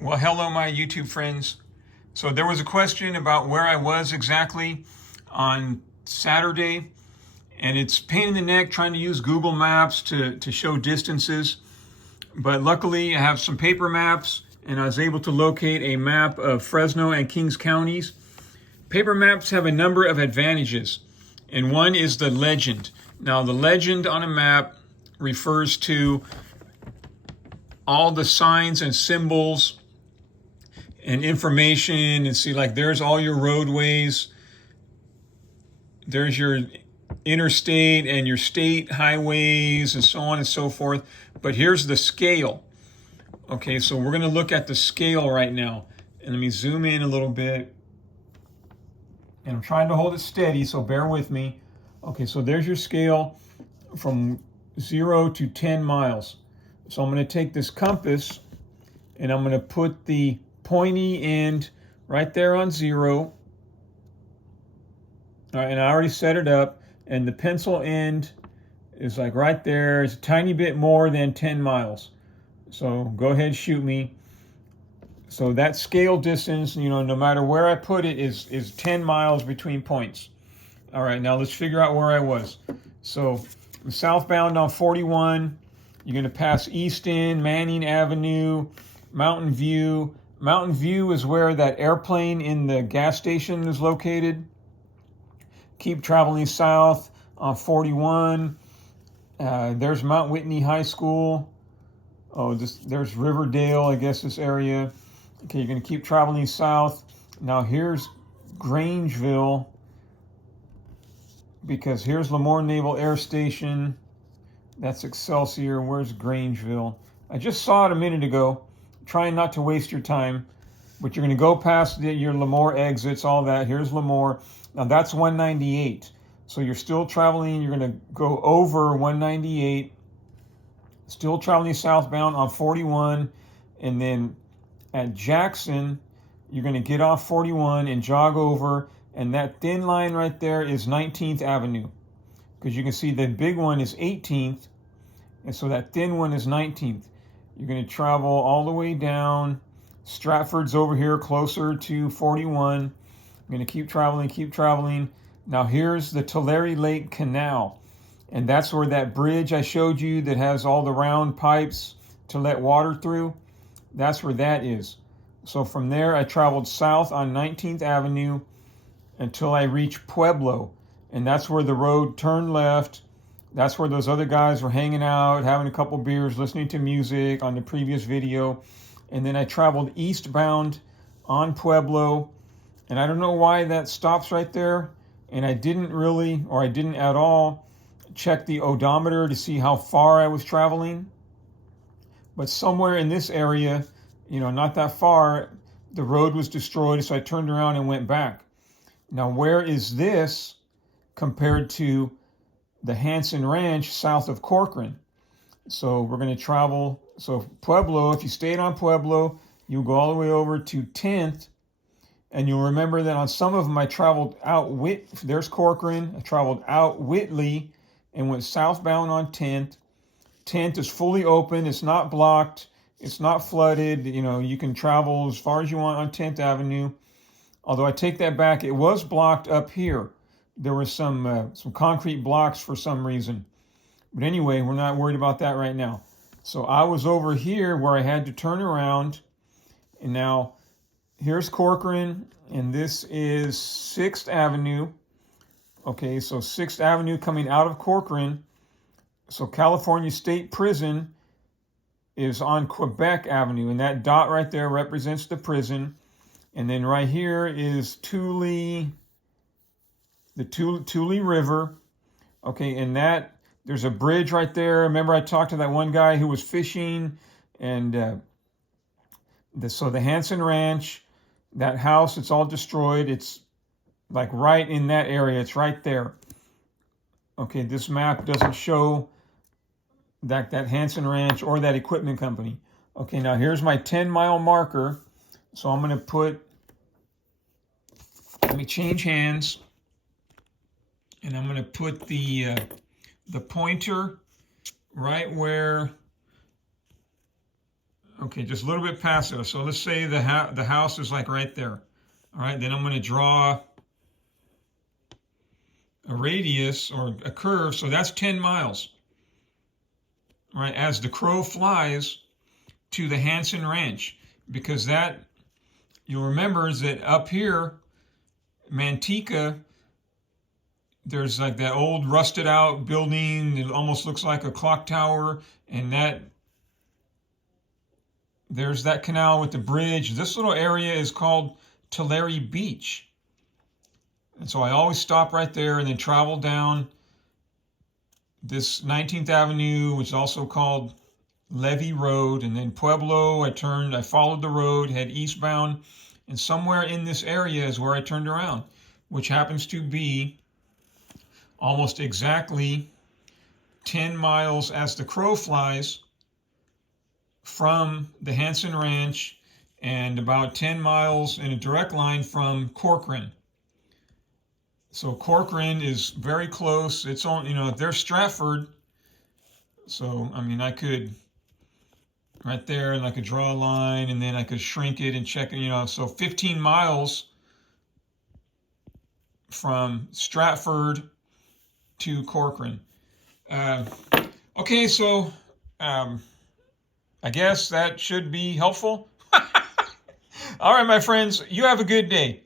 Well, hello, my YouTube friends. So there was a question about where I was exactly on Saturday, and it's pain in the neck trying to use Google Maps to show distances. But luckily, I have some paper maps, and I was able to locate a map of Fresno and Kings counties. Paper maps have a number of advantages, and one is the legend. Now, the legend on a map refers to all the signs and symbols and information, and see, like, there's all your roadways, there's your interstate and your state highways and so on and so forth. But here's the scale. Okay, so we're going to look at the scale right now, and let me zoom in a little bit, and I'm trying to hold it steady, so bear with me. Okay, so there's your scale from 0 to 10 miles. So I'm going to take this compass and I'm going to put the pointy end right there on 0. All right, and I already set it up, and the pencil end is like right there. It's a tiny bit more than 10 miles. So go ahead, shoot me. So that scale distance, no matter where I put it, is 10 miles between points. All right, now let's figure out where I was. So southbound on 41, you're going to pass Easton, Manning Avenue, Mountain View. Mountain View is where that airplane in the gas station is located. Keep traveling south on 41. There's Mount Whitney High School. Oh, there's Riverdale, I guess, this area. Okay, you're going to keep traveling south. Now here's Grangeville, because here's Lemoore Naval Air Station. That's Excelsior. Where's Grangeville? I just saw it a minute ago. Trying not to waste your time, but you're going to go past your Lemoore exits, all that. Here's Lemoore. Now that's 198. So you're still traveling. You're going to go over 198, still traveling southbound on 41. And then at Jackson, you're going to get off 41 and jog over. And that thin line right there is 19th Avenue, because you can see the big one is 18th. And so that thin one is 19th. You're going to travel all the way down. Stratford's over here closer to 41. I'm going to keep traveling, keep traveling. Now here's the Tulare Lake Canal. And that's where that bridge I showed you that has all the round pipes to let water through, that's where that is. So from there, I traveled south on 19th Avenue until I reached Pueblo. And that's where the road turned left. That's where those other guys were hanging out, having a couple beers, listening to music on the previous video. And then I traveled eastbound on Pueblo. And I don't know why that stops right there. And I didn't at all check the odometer to see how far I was traveling. But somewhere in this area, not that far, the road was destroyed. So I turned around and went back. Now, where is this compared to the Hanson Ranch south of Corcoran? So we're going to travel. So Pueblo, if you stayed on Pueblo, you'll go all the way over to 10th. And you'll remember that on some of them, I traveled out there's Corcoran. I traveled out Whitley and went southbound on 10th. 10th is fully open. It's not blocked. It's not flooded. You can travel as far as you want on 10th Avenue. Although I take that back, it was blocked up here. There were some concrete blocks for some reason. But anyway, we're not worried about that right now. So I was over here where I had to turn around. And now here's Corcoran, and this is 6th Avenue. Okay, so 6th Avenue coming out of Corcoran. So California State Prison is on Quebec Avenue, and that dot right there represents the prison. And then right here is the Tulare River. Okay, and there's a bridge right there. Remember I talked to that one guy who was fishing, and so the Hanson Ranch, that house, it's all destroyed. It's like right in that area. It's right there. Okay, this map doesn't show that Hanson Ranch or that equipment company. Okay, now here's my 10-mile marker. So I'm going to let me change hands, and I'm going to put the pointer right where Okay, just a little bit past it. So let's say the house is like right there. All right, then I'm going to draw a radius or a curve. So that's 10 miles. All right, as the crow flies to the Hanson Ranch, because that, you'll remember, is that up here, Manteca, there's like that old rusted out building. It almost looks like a clock tower, and there's that canal with the bridge. This little area is called Tulare Beach. And so I always stop right there and then travel down this 19th Avenue, which is also called Levee Road, and then Pueblo. I followed the road, head eastbound, and somewhere in this area is where I turned around, which happens to be almost exactly 10 miles as the crow flies from the Hanson Ranch, and about 10 miles in a direct line from Corcoran. So Corcoran is very close. It's on, they're Stratford. So, I mean, I could right there, and I could draw a line, and then I could shrink it and check it, so 15 miles from Stratford to Corcoran. Okay, so I guess that should be helpful. All right, my friends, you have a good day.